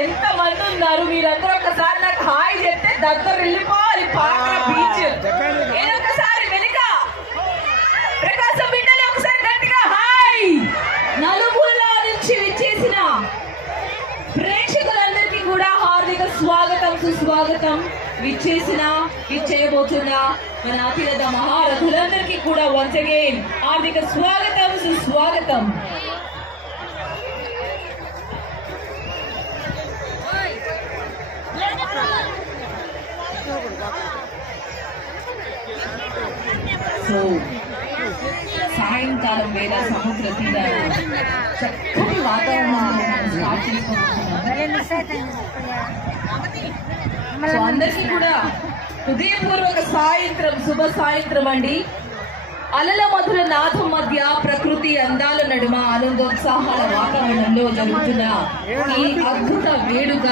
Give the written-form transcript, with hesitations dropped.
ఎంత మంది ఉన్నారు మీరందరూ ఒకసారి నాకు హాయ్ చెప్తే దగ్గర వెళ్ళిపోవాలి పాకల బీచ్ ఏదొకసారి వెనుక ప్రకాశం బిడ్డలు ఒకసారి గట్టిగా హాయ్ నలుగురుల నుంచి విచ్చేసిన ప్రేక్షకులందరికీ కూడా హార్దిక స్వాగతం సుస్వాగతం విచ్చేయబోతున్న మన అతిరథ మహారథులందరికీ కూడా వన్స్ అగైన్ హార్దిక స్వాగతం సుస్వాగతం సాయంకాలం వేళ సముద్ర తీరాలు చక్కటి వాతావరణంలో స్టార్ట్ చేసుకుంటున్నాం. సో అందరికీ కూడా హృదయపూర్వక సాయంత్రం శుభ సాయంత్రం అండి. అలల మధుర నాథం మధ్య ప్రకృతి అందాల నడుమ ఆనందోత్సాహాల వాతావరణంలో జరుగుతున్న ఈ అద్భుత వేడుక